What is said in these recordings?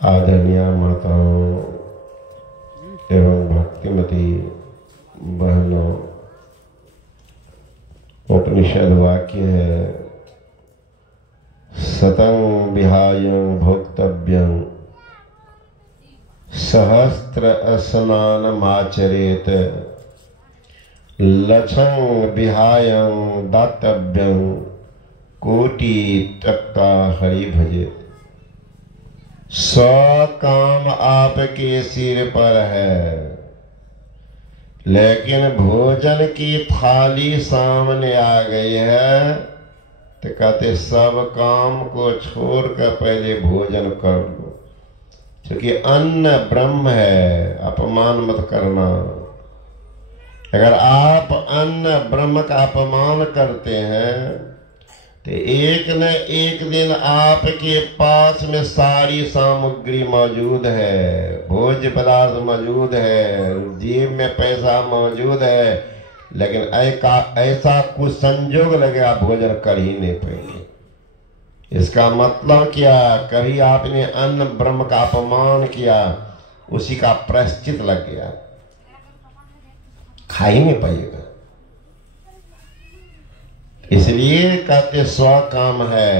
आदरणीय माताओं एवं भक्तिमती बहनों, उपनिषद वाक्य है सतं विहायं भोक्तव्यं सहस्त्र स्नानमाचरेत लक्षं विहायं दातव्यं कोटि तक्ता हरि भजेत। काम आपके सिर पर है, लेकिन भोजन की थाली सामने आ गई है तो कहते सब काम को छोड़कर पहले भोजन कर लो, क्योंकि अन्न ब्रह्म है, अपमान मत करना। अगर आप अन्न ब्रह्म का अपमान करते हैं तो एक न एक दिन आपके पास में सारी सामग्री मौजूद है, भोज्य पदार्थ मौजूद है, जेब में पैसा मौजूद है, लेकिन ऐसा कुछ संजोग लगेगा भोजन कर ही नहीं पाएंगे। इसका मतलब क्या? कभी आपने अन्न ब्रह्म का अपमान किया, उसी का प्रायश्चित लग गया, खा ही नहीं पाएगा। इसलिए कहते काम है,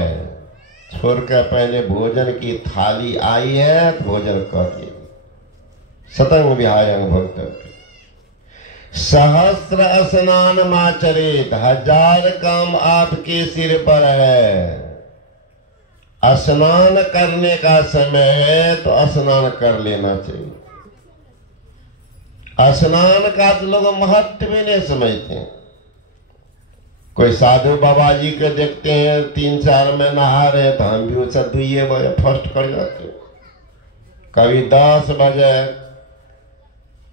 छोड़कर पहले भोजन की थाली आई है तो भोजन कर ले। सतं विहायं भोक्तव्यं सहस्र स्नानमाचरेत, 1000 काम आपके सिर पर है। स्नान करने का समय है तो स्नान कर लेना चाहिए। स्नान का तो लोग महत्व भी नहीं समझते। कोई साधु बाबा जी के देखते हैं 3-4 में नहा रहे तो हम भी उसे 2 बजे फर्स्ट कर जाते, कभी 10 बजे,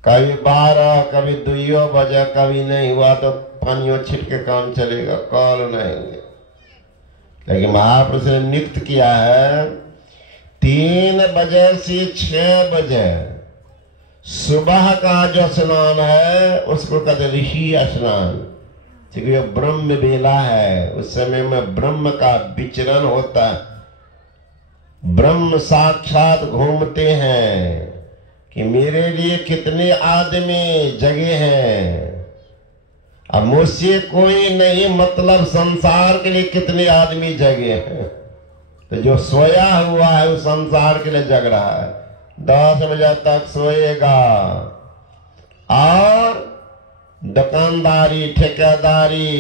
कभी 12, कभी 2 बजे, कभी नहीं हुआ तो पानियों छिट के काम चलेगा, कॉल नहीं। लेकिन महापुरुष ने नियुक्त किया है 3 बजे से 6 बजे सुबह का जो स्नान है उसको कहते ऋषि स्नान, क्योंकि ये ब्रह्म बेला है। उस समय में ब्रह्म का विचरण होता है, ब्रह्म साक्षात घूमते हैं कि मेरे लिए कितने आदमी जगे हैं, अब मुझसे कोई नहीं, मतलब संसार के लिए कितने आदमी जगे हैं। तो जो सोया हुआ है उस संसार के लिए जग रहा है, 10 बजे तक सोएगा और दुकानदारी, ठेकेदारी,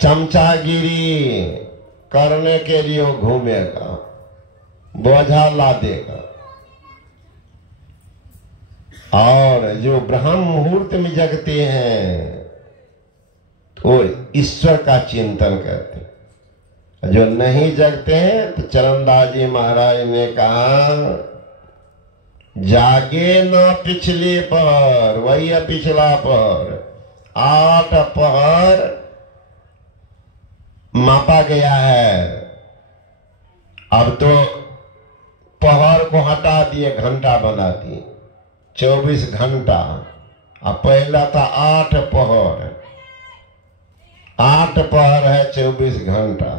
चमचागिरी करने के लिए वो घूमेगा, बोझा ला देगा। और जो ब्रह्म मुहूर्त में जगते हैं तो ईश्वर का चिंतन करते हैं। जो नहीं जगते हैं तो चरणदास जी महाराज ने कहा जागे न पिछले पहर, वही है पिछला पहर, 8 पहर मापा गया है। अब तो पहर को हटा दिए, घंटा बना दिए, 24 घंटा। अब पहला था 8 पहर, 8 पहर है 24 घंटा।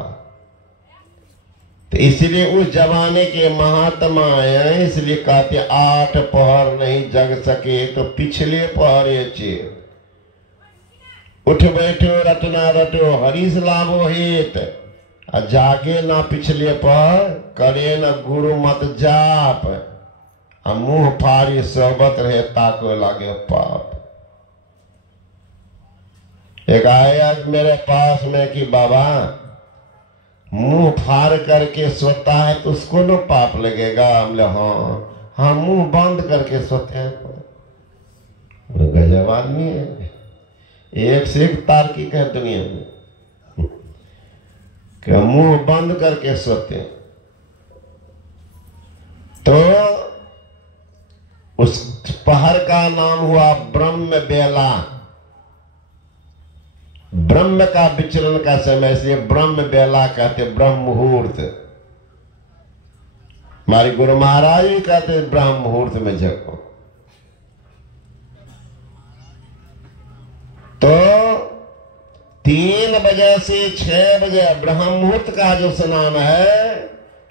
तो इसलिए उस जमाने के महात्मा हैं, इसलिए कहते 8 पहर नहीं जग सके तो पिछले पहर ये चेर। उठ बैठो रटना रटो हरीश लाभो हेत, जागे ना पिछले पहर, करे न गुरु मत जाप, मुंह फाड़ी सोबत रहे ताको लागे पाप। एक आया मेरे पास में कि बाबा मुंह फाड़ करके सोता है तो उसको नो पाप लगेगा? हमले हाँ, मुंह बंद करके सोते हैं। गजब आदमी है, एक से एक तार्किक है दुनिया में कि मुंह बंद करके सोते हैं। तो उस पहर का नाम हुआ ब्रह्म बेला, ब्रह्म का विचरण का समय, इसलिए ब्रह्म बेला कहते, ब्रह्म मुहूर्त। हमारे गुरु महाराज भी कहते ब्रह्म मुहूर्त में जगो। तो 3 बजे से 6 बजे ब्रह्म मुहूर्त का जो स्नान है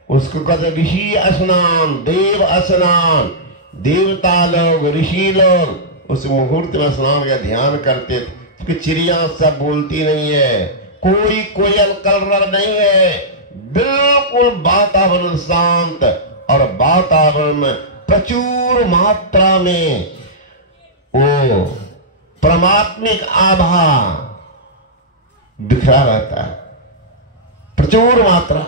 उसको कहते ऋषि स्नान, देव स्नान। देवता लोग, ऋषि लोग उस मुहूर्त में स्नान का ध्यान करते थे, क्योंकि चिड़िया सब बोलती नहीं है, कोई कोयल कलरव नहीं है, बिल्कुल वातावरण शांत, और वातावरण में प्रचुर मात्रा में वो परमात्मिक आभा बिखरा रहता है, प्रचुर मात्रा।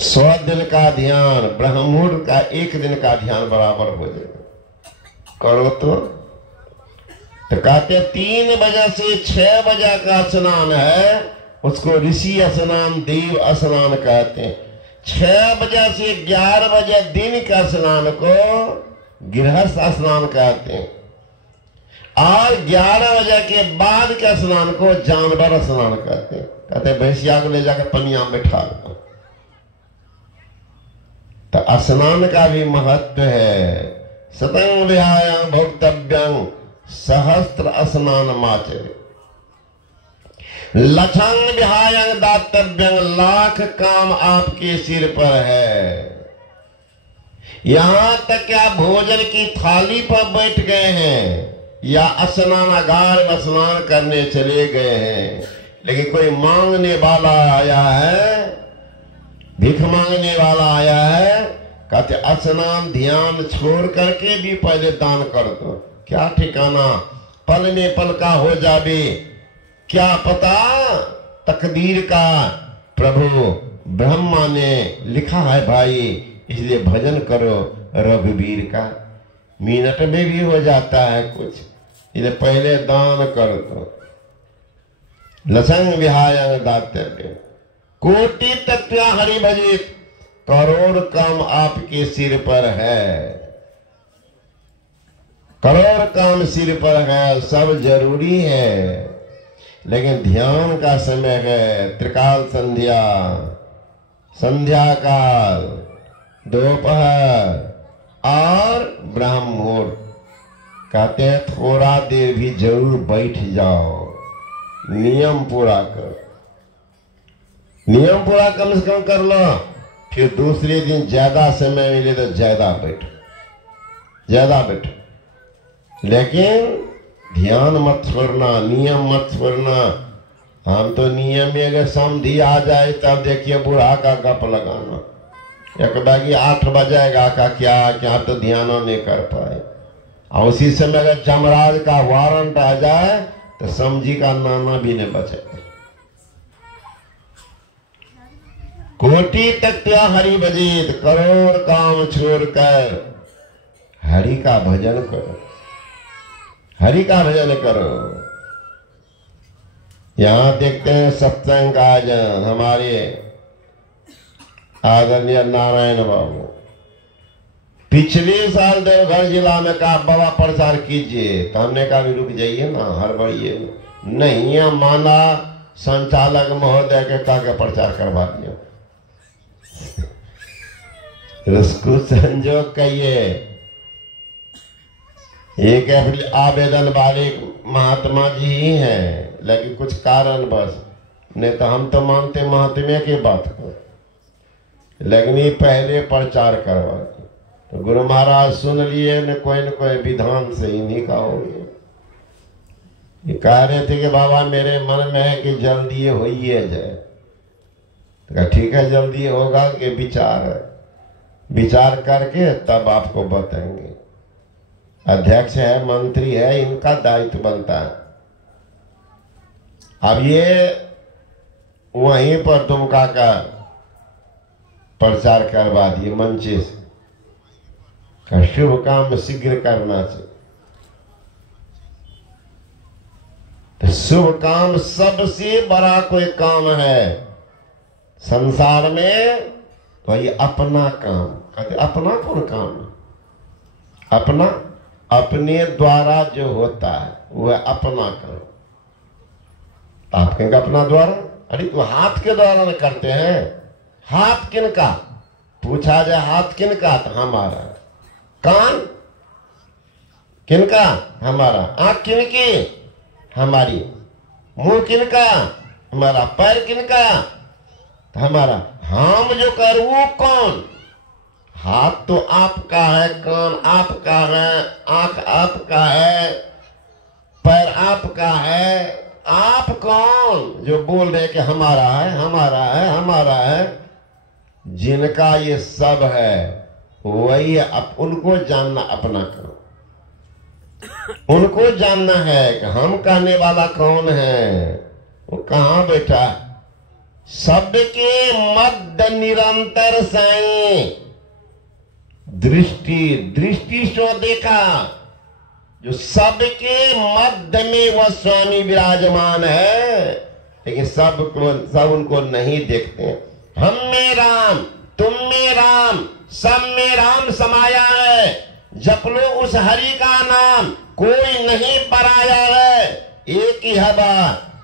100 दिन का ध्यान, ब्रह्ममुहूर्त का 1 दिन का ध्यान बराबर हो जाएगा। करो तो कहते 3 बजे से 6 बजे का स्नान है, उसको ऋषि स्नान, देव स्नान कहते हैं। 6 बजे से 11 बजे दिन का स्नान को गृहस्थ स्नान कहते हैं, और 11 बजे के बाद के स्नान को जानवर स्नान कहते हैं। कहते भैंसिया को ले जाकर पनिया में बैठा दो। तो स्नान का भी महत्व है। सतंग विहायं भोक्तव्यं सहस्त्र स्नान माचरे, लक्षंग विहायं दातव्यं, लाख काम आपके सिर पर है। यहां तक क्या भोजन की थाली पर बैठ गए हैं या स्नानागार में स्नान करने चले गए हैं, लेकिन कोई मांगने वाला आया है, भीख मांगने वाला आया है, कहते स्नान ध्यान छोड़ करके भी पहले दान कर दो। क्या ठिकाना पल में पल का हो जावे, क्या पता तकदीर का प्रभु ब्रह्मा ने लिखा है भाई, इसलिए भजन करो रघुवीर का। मिनट में भी हो जाता है कुछ, इसलिए पहले दान कर दो। लसंग विहायं दातव्य, कोटि तत्व हरि भजित, करोड़ काम आपके सिर पर है, करोड़ काम सिर पर है, सब जरूरी है, लेकिन ध्यान का समय है। त्रिकाल संध्या, संध्या काल, दोपहर और ब्रह्म मुहूर्त। कहते हैं थोड़ा देर भी जरूर बैठ जाओ, नियम पूरा करो, नियम पूरा कम से कम कर लो, फिर दूसरे दिन ज्यादा समय मिले तो ज्यादा बैठो, ज्यादा बैठो, लेकिन ध्यान मत छोड़ना, नियम मत छोड़ना। हम तो नियम में अगर समझी आ जाए तब देखिए बूढ़ा का गप लगाना, एक बागी 8 बजेगा का क्या तो ध्यान नहीं कर पाए, और उसी समय अगर जमराज का वारंट आ जाए तो समझी का नाना भी नहीं बचेगा। कोटि तक क्या हरि भजित, करोड़ काम छोड़कर हरि का भजन करो, हरि का भजन करो। यहां देखते हैं सत्संग का आयोजन हमारे आदरणीय नारायण बाबू पिछले साल देवघर जिला में कहा बाबा प्रचार कीजिए, तो हमने कहा भी रुक जाइए ना, हड़बड़िए नहीं, माना संचालक महोदय के कहा के प्रचार करवा दिया। उसको संजोग कहिए, एक आवेदन वाले महात्मा जी ही हैं, लेकिन कुछ कारण बस, नहीं तो हम तो मानते महात्मा की बात को, लेकिन ये पहले प्रचार करवा दिए। तो गुरु महाराज सुन लिए, न कोई विधान से इन्हीं का हो गया। ये कह रहे थे कि बाबा मेरे मन में है कि जल्दी हो ही जाए, तो ठीक है जल्दी होगा कि विचार करके तब आपको बताएंगे। अध्यक्ष है, मंत्री है, इनका दायित्व बनता है। अब ये वहीं पर दुमका का प्रचार करवा दिए मंचे से, का शुभ काम शीघ्र करना चाहिए। तो शुभ काम सबसे बड़ा कोई काम है संसार में, तो ये अपना काम। कहते अपना कौन काम है? अपना अपने द्वारा जो होता है वह अपना काम। आप कहेंगे अपना द्वारा, अरे तो हाथ के द्वारा न करते हैं। हाथ किनका पूछा जाए, हाथ किनका? तो हमारा। कान किनका? हमारा। आंख किनकी? हमारी। मुंह किनका? हमारा। पैर किनका? हमारा। हम जो कर वो कौन? हाथ तो आपका है, कान आपका है, आंख आपका है, पैर आपका है। आप कौन जो बोल रहे कि हमारा है, हमारा है, हमारा है? जिनका ये सब है वही उनको जानना अपना करो। उनको जानना है कि हम कहने वाला कौन है। वो कहाँ बैठा? सबके मध्य निरंतर साई। दृष्टि सो देखा, जो सबके मध्य में वह स्वामी विराजमान है, लेकिन सब उनको नहीं देखते। हम में राम, तुम में राम, सब में राम समाया है। जप लो उस हरि का नाम, कोई नहीं पराया है। एक ही हवा,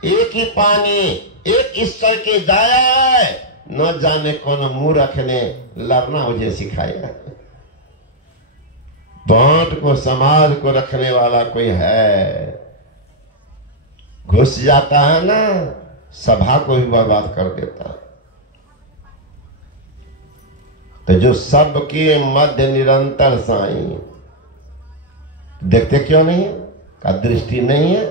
एक ही पानी, एक ईश्वर के जाया है। न जाने कौन मूर्ख ने लड़ना मुझे सिखाया। बांट को, समाज को रखने वाला कोई है, घुस जाता है ना, सभा को भी बर्बाद कर देता है। तो जो सबके मध्य निरंतर साईं, देखते क्यों नहीं है? का दृष्टि नहीं है?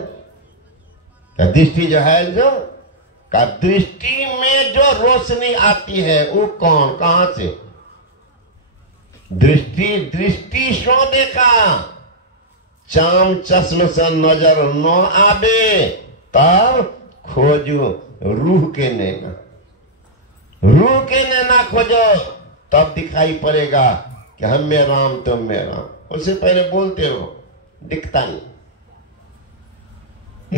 का दृष्टि जो है, जो का दृष्टि में जो रोशनी आती है वो कौन, कहां से? दृष्टि सो देखा, चाम चश्म से नजर न आवे, तब खोजो रूह के नैना। रूह के नैना खोजो, तब दिखाई पड़ेगा कि हम में राम, तुम में राम। उससे पहले बोलते रहो, दिखता नहीं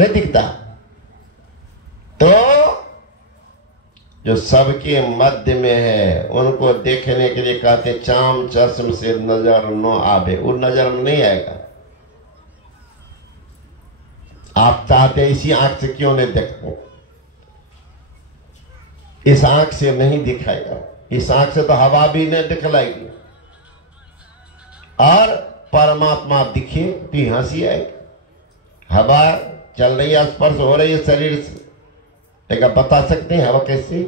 दिखता। तो जो सबके मध्य में है उनको देखने के लिए कहते चाम चश्म से नजर न आवे। वो नजर में नहीं आएगा। आप चाहते इसी आंख से क्यों नहीं देखते? इस आंख से नहीं दिखाएगा। इस आंख से तो हवा भी नहीं दिखलाएगी। और परमात्मा दिखे तो हंसी आएगी। हवा चल रही है, स्पर्श हो रही है शरीर से, लेकिन बता सकते हैं हवा कैसी?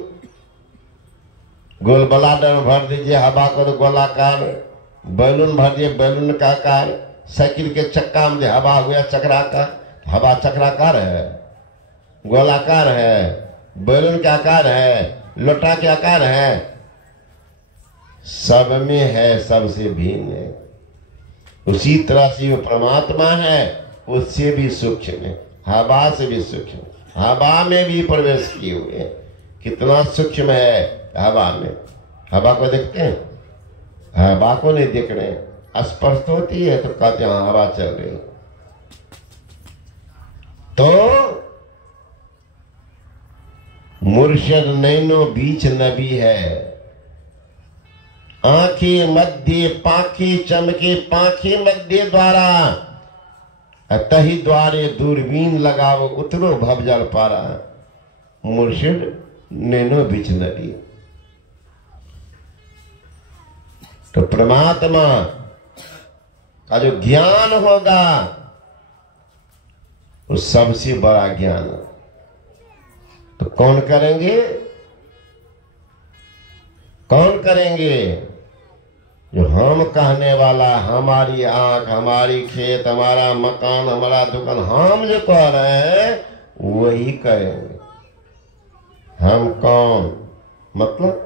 गोल बलाडर भर दीजिए हवा को तो गोलाकार, बैलून भर दिए बैलून का आकार, साइकिल के चक्का में हवा हुआ चक्राकार, हवा चक्राकार है, गोलाकार है, बैलून का आकार है, लोटा के आकार है, सब में है, सबसे भिन्न है। उसी तरह से वो परमात्मा है, उससे भी सूक्ष्म है, हवा से भी सूक्ष्म, हवा में भी प्रवेश किए हुए। कितना सूक्ष्म है हवा में। हवा को देखते हैं? हवा को नहीं देख रहे हैं। स्पर्श होती है तो कहते हैं हवा चल रही। तो मुर्शद नैनो बीच नबी है। आंखें मध्य पाखी चमके, पाखी मध्य द्वारा तही द्वारे दूरबीन लगाओ, उतरो भवजल पारा। मुर्शिद नैनो बीच नदी। तो परमात्मा का जो ज्ञान होगा वो सबसे बड़ा ज्ञान। तो कौन करेंगे? कौन करेंगे? जो हम कहने वाला, हमारी आंख, हमारी खेत, हमारा मकान, हमारा दुकान, हम जो कह रहे हैं वही करेंगे। हम कौन? मतलब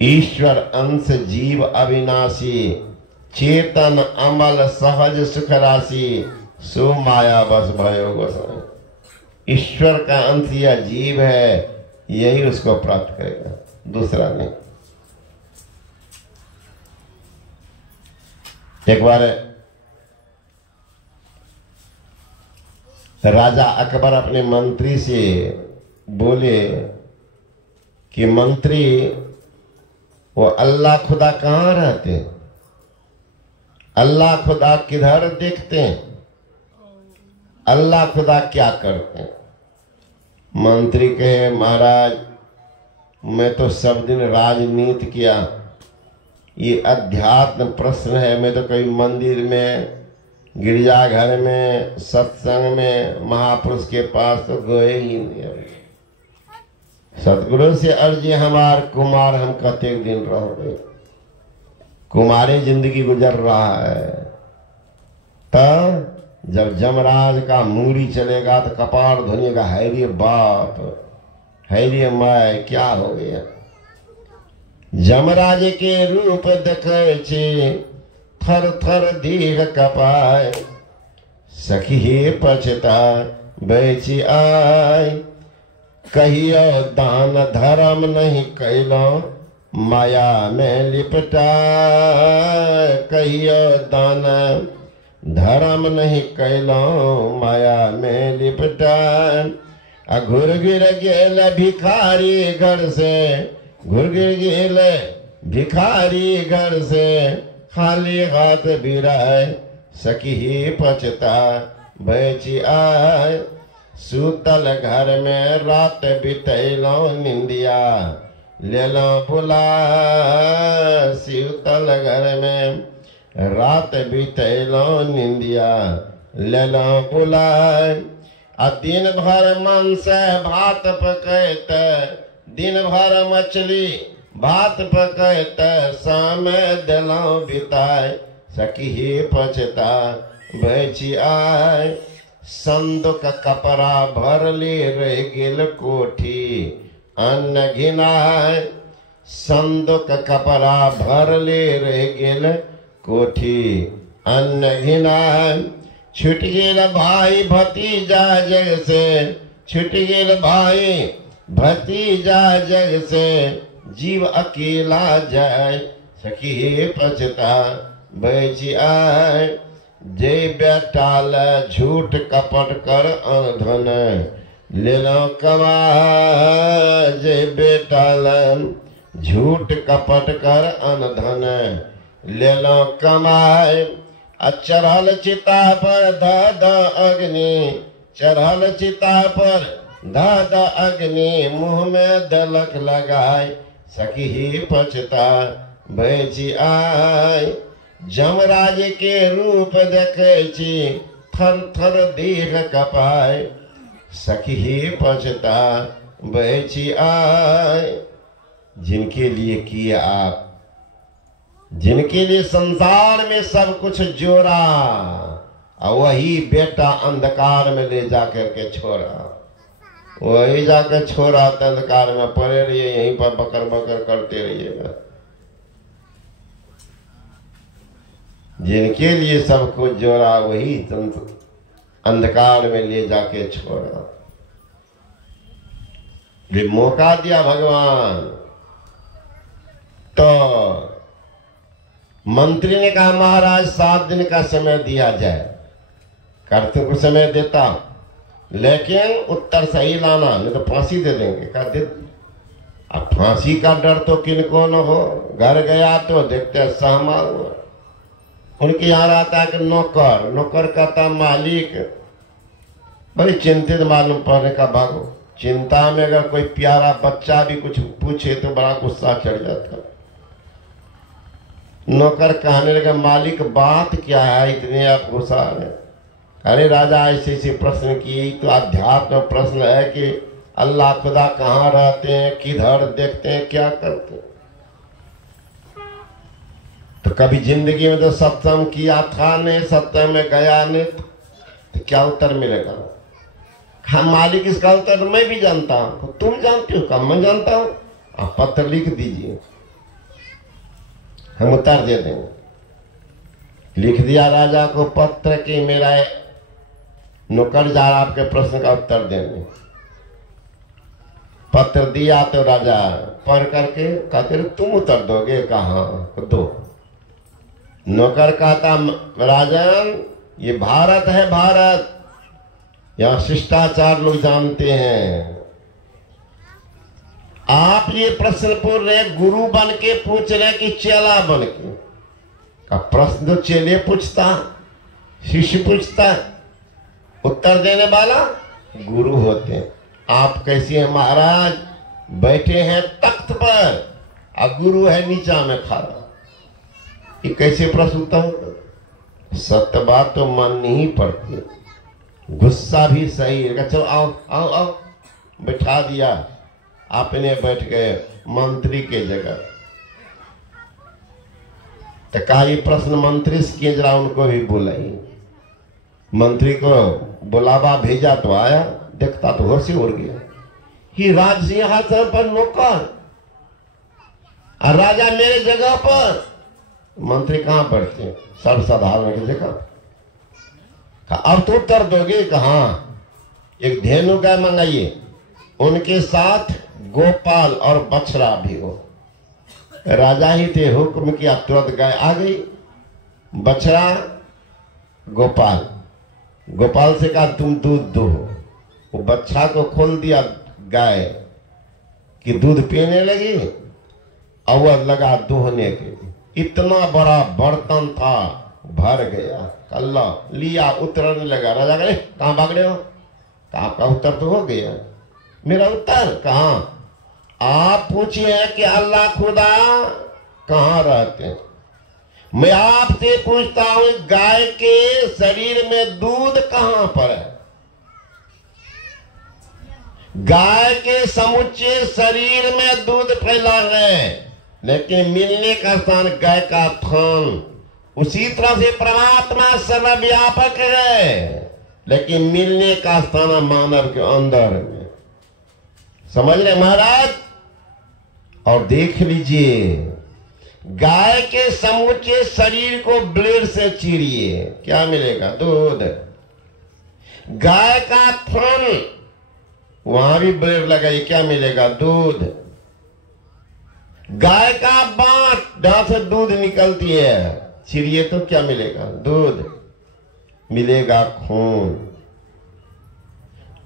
ईश्वर अंश जीव अविनाशी, चेतन अमल सहज सुख राशि, सो माया बस भयो गोसाई। ईश्वर का अंश या जीव है, यही उसको प्राप्त करेगा, दूसरा नहीं। एक बार राजा अकबर अपने मंत्री से बोले कि मंत्री, वो अल्लाह खुदा कहाँ रहते हैं? अल्लाह खुदा किधर देखते हैं? अल्लाह खुदा क्या करते हैं? मंत्री कहे, महाराज मैं तो सब दिन राजनीति किया, ये अध्यात्म प्रश्न है। मैं तो कभी मंदिर में, गिरजाघर में, सत्संग में, महापुरुष के पास तो गए ही नहीं। सतगुरु से अर्जी हमार कुमार हम कतेक दिन रह गए, कुमारे जिंदगी गुजर रहा है। तब जब जमराज का मूड़ी चलेगा तो कपार धोनिएगा, है रे बाप, है रे माय, क्या हो गया। जमराज के रूप देखे छे थर थर दीह कपाय, सखी हे पछता बेची आय, कहियो दान धर्म नहीं कैलो माया में लिपटा, कहियो दान धर्म नहीं कैलो माया में लिपटा। घुर गिर गेल भिखारी घर से, घुर गिर गेल भिखारी घर से, खाली हाथ बिराय, सखी ही पछता बेची आय। सूतल घर में रात बितैलो निंदिया लेलो बुला, सूतल घर में रात बितैलो निंदिया लेलो बुला। दिन भर मन से भात पकैत, दिन भर मछली भात पकैत, शाम देलो बिताय, सखी ही पछता बेची आय। संदूक कपड़ा भरली रह गेल कोठी अन्न घिनाय, संदूक कपड़ा भरली रह गेल कोठी अन्न घिनाय। छूट गेल भाई भतीजा जग से, छूट गेल भाई भतीजा जग से, जीव अकेला जाय, सखी पछता बेची आय। जय बेटाल झूठ कपट कर धन लेलो कमा, जय बेटाल झूठ कपट कर धन लेलो कमाए। चढ़ल चिता पर ध अग्नि, चढ़ल चिता पर ध अग्नि, मुँह में दलक लगाए, सखी ही पछता बेची आय। जमराज के रूप देखे छी थर थर दीह कपाय, सखी ही पछता बेची आय। जिनके लिए किए आप, जिनके लिए संसार में सब कुछ जोड़ा, और वही बेटा अंधकार में ले जाकर के छोड़ा, वही जाकर छोड़ा तो अंधकार में पड़े रहिए, यहीं पर बकर बकर करते रहिएगा। जिनके लिए सब कुछ जोड़ा वही अंधकार में ले जाके छोड़ा। ये मौका दिया भगवान, तो मंत्री ने कहा महाराज 7 दिन का समय दिया जाए। करते को समय देता, लेकिन उत्तर सही लाना, नहीं तो फांसी दे देंगे। कहा दे, अब फांसी का डर तो किनको न हो। घर गया तो देखते सहमा हुआ, उनके यहाँ रहता है कि नौकर, नौकर कहता मालिक, बड़ी चिंतित मालूम पड़ने का भागो। चिंता में अगर कोई प्यारा बच्चा भी कुछ पूछे तो बड़ा गुस्सा चढ़ जाता। नौकर कहने लगा मालिक बात क्या है, इतने आप गुस्सा है। अरे राजा ऐसे ऐसे प्रश्न किए, तो अध्यात्म प्रश्न है कि अल्लाह खुदा कहाँ रहते हैं, किधर देखते हैं, क्या करते हैं। तो कभी जिंदगी में तो सत्संग किया था नहीं, सत्संग में गया नहीं, तो क्या उत्तर मिलेगा। हाँ मालिक इसका उत्तर तो मैं भी जानता हूं, तुम जानते हो, कम मैं जानता हूं। आप पत्र लिख दीजिए, हम उत्तर दे देंगे। लिख दिया राजा को पत्र कि मेरा नौकर जा रहा आपके प्रश्न का उत्तर देने। पत्र दिया तो राजा पढ़ करके कहते तुम उत्तर दोगे, कहा दो। नौकर कहता राजन ये भारत है, भारत, यहाँ शिष्टाचार लोग जानते हैं। आप ये प्रश्न पूछ रहे, गुरु बन के पूछ रहे कि चेला बन के। का प्रश्न तो चेले पूछता, शिष्य पूछता, उत्तर देने वाला गुरु होते हैं। आप कैसे हैं महाराज, बैठे हैं तख्त पर और गुरु है नीचा में खड़ा, ये कैसे प्रश्न उत्तर होता। सत्य बात तो माननी ही पड़ती है। गुस्सा भी सही है, चलो आओ आओ आओ, बैठा दिया। अपने बैठ गए मंत्री के जगह। तो कहा ये प्रश्न मंत्री से किए, जरा उनको भी बुलाई। मंत्री को बुलावा भेजा तो आया, देखता तो होश ही उड़ गया। ही राज सिंहासन पर नौकर और राजा मेरे जगह पर। मंत्री कहां पढ़ते, सर्वसाधारण की जगह। अब तो उत्तर दोगे? कहा एक धेनु गाय मंगाइए, उनके साथ गोपाल और बछड़ा भी हो। राजा ही थे, हुक्म किया, तुरंत गाय आ गई। बछड़ा गोपाल, गोपाल से कहा तुम दूध दो। वो बच्चा को खोल दिया गाय कि दूध पीने लगी और वह लगा दूहने के। इतना बड़ा बर्तन था, भर गया। अल्लाह लिया, उतरने लगा। राजा कहे कहाँ भाग रहे हो? आपका उत्तर तो हो गया। मेरा उत्तर कहाँ? आप पूछिए कि अल्लाह खुदा कहाँ रहते हैं। मैं आपसे पूछता हूं गाय के शरीर में दूध कहां पर है? गाय के समूचे शरीर में दूध फैला है, लेकिन मिलने का स्थान गाय का थन। उसी तरह से परमात्मा सर्वव्यापक है, लेकिन मिलने का स्थान मानव के अंदर में। समझ रहे महाराज? और देख लीजिए, गाय के समूचे शरीर को ब्लेड से चीरिए, क्या मिलेगा? दूध। गाय का थन, वहां भी ब्लेड लगाइए, क्या मिलेगा? दूध। गाय का बांट, जहां से दूध निकलती है, चीरिए तो क्या मिलेगा? दूध। मिलेगा खून।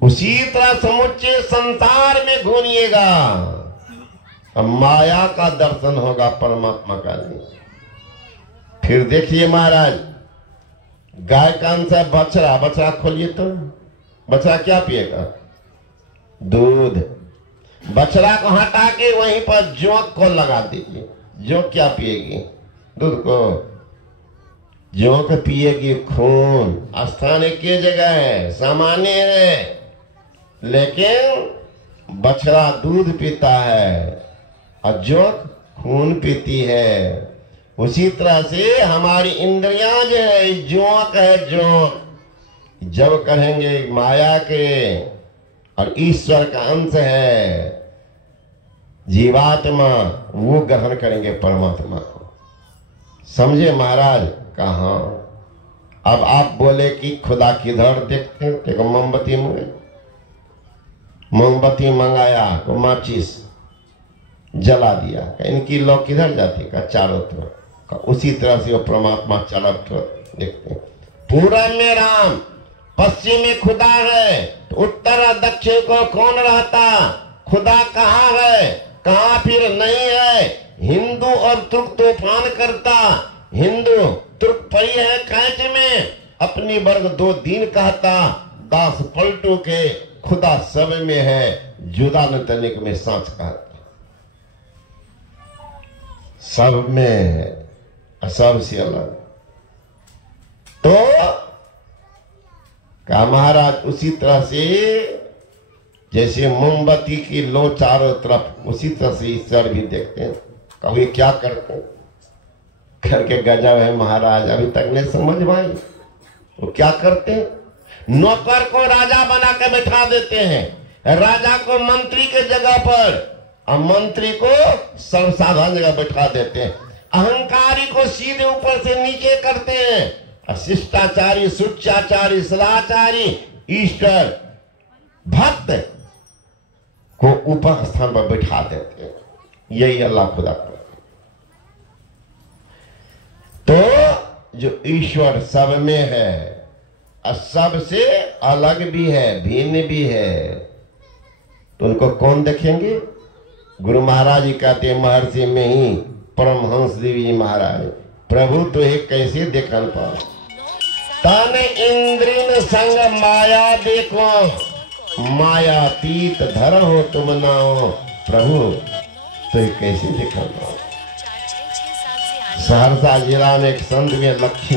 उसी तरह समूचे संसार में घूमिएगा, माया का दर्शन होगा, परमात्मा का नहीं। फिर देखिए महाराज, गाय का अंश है बछड़ा। बछड़ा खोलिए तो बछड़ा क्या पिएगा? दूध। बछड़ा को हटा के वहीं पर जोंक को लगा दीजिए। जोंक क्या पिएगी? दूध को। जोंक पिएगी खून। स्थान एक ही जगह है, सामान्य है, लेकिन बछड़ा दूध पीता है और जोंक खून पीती है। उसी तरह से हमारी इंद्रियां जो है जोंक है, जोंक। जब कहेंगे माया के और ईश्वर का अंश है जीवात्मा, वो ग्रहण करेंगे परमात्मा को। समझे महाराज? कहा अब आप बोले कि खुदा किधर देखते हैं? देखो मोमबत्ती में, मोमबत्ती मंगाया तो माचिस जला दिया, इनकी लौ किधर जाती? का चारों तरफ। उसी तरह से वो परमात्मा चारों तरफ देखते हैं। पूरब में राम, पश्चिम में खुदा है, तो उत्तर और दक्षिण को कौन रहता? खुदा कहाँ है? कहाँ फिर नहीं है? हिंदू और तुर्क तूफान करता। हिंदू तुर्क पड़ी है कैच में, अपनी वर्ग 2 दिन कहता। दास पलटू के खुदा सब में है, जुदा न तनिक में सांच कहता। सब में सबसे अलग। तो कहा महाराज उसी तरह से जैसे मोमबत्ती की लो चारों तरफ, उसी तरह से ईश्वर भी देखते हैं। कभी क्या करते हैं? करके गजब है महाराज, अभी तक नहीं समझ भाई। वो क्या करते हैं? नौकर को राजा बना के बैठा देते हैं, राजा को मंत्री के जगह पर और मंत्री को सर्वसाधारण जगह बैठा देते हैं। अहंकारी को सीधे ऊपर से नीचे करते हैं। शिष्टाचारी, सुचाचारी, सदाचारी, ईश्वर भक्त को ऊपर स्थान पर बैठा देते हैं। यही अल्लाह खुदा करते। तो जो ईश्वर सब में है और सबसे अलग भी है, भिन्न भी है, तो उनको कौन देखेंगे? गुरु महाराज जी कहते हैं, महर्षि में ही परमहंस देवी जी महाराज, प्रभु तो एक कैसे देखन पाओ? तन इंद्रिन संग माया देखो, मायातीत धर हो तुम नाओ, प्रभु तो एक कैसे देखन पाओ? सहरसा जिला में एक संत में लक्ष्मी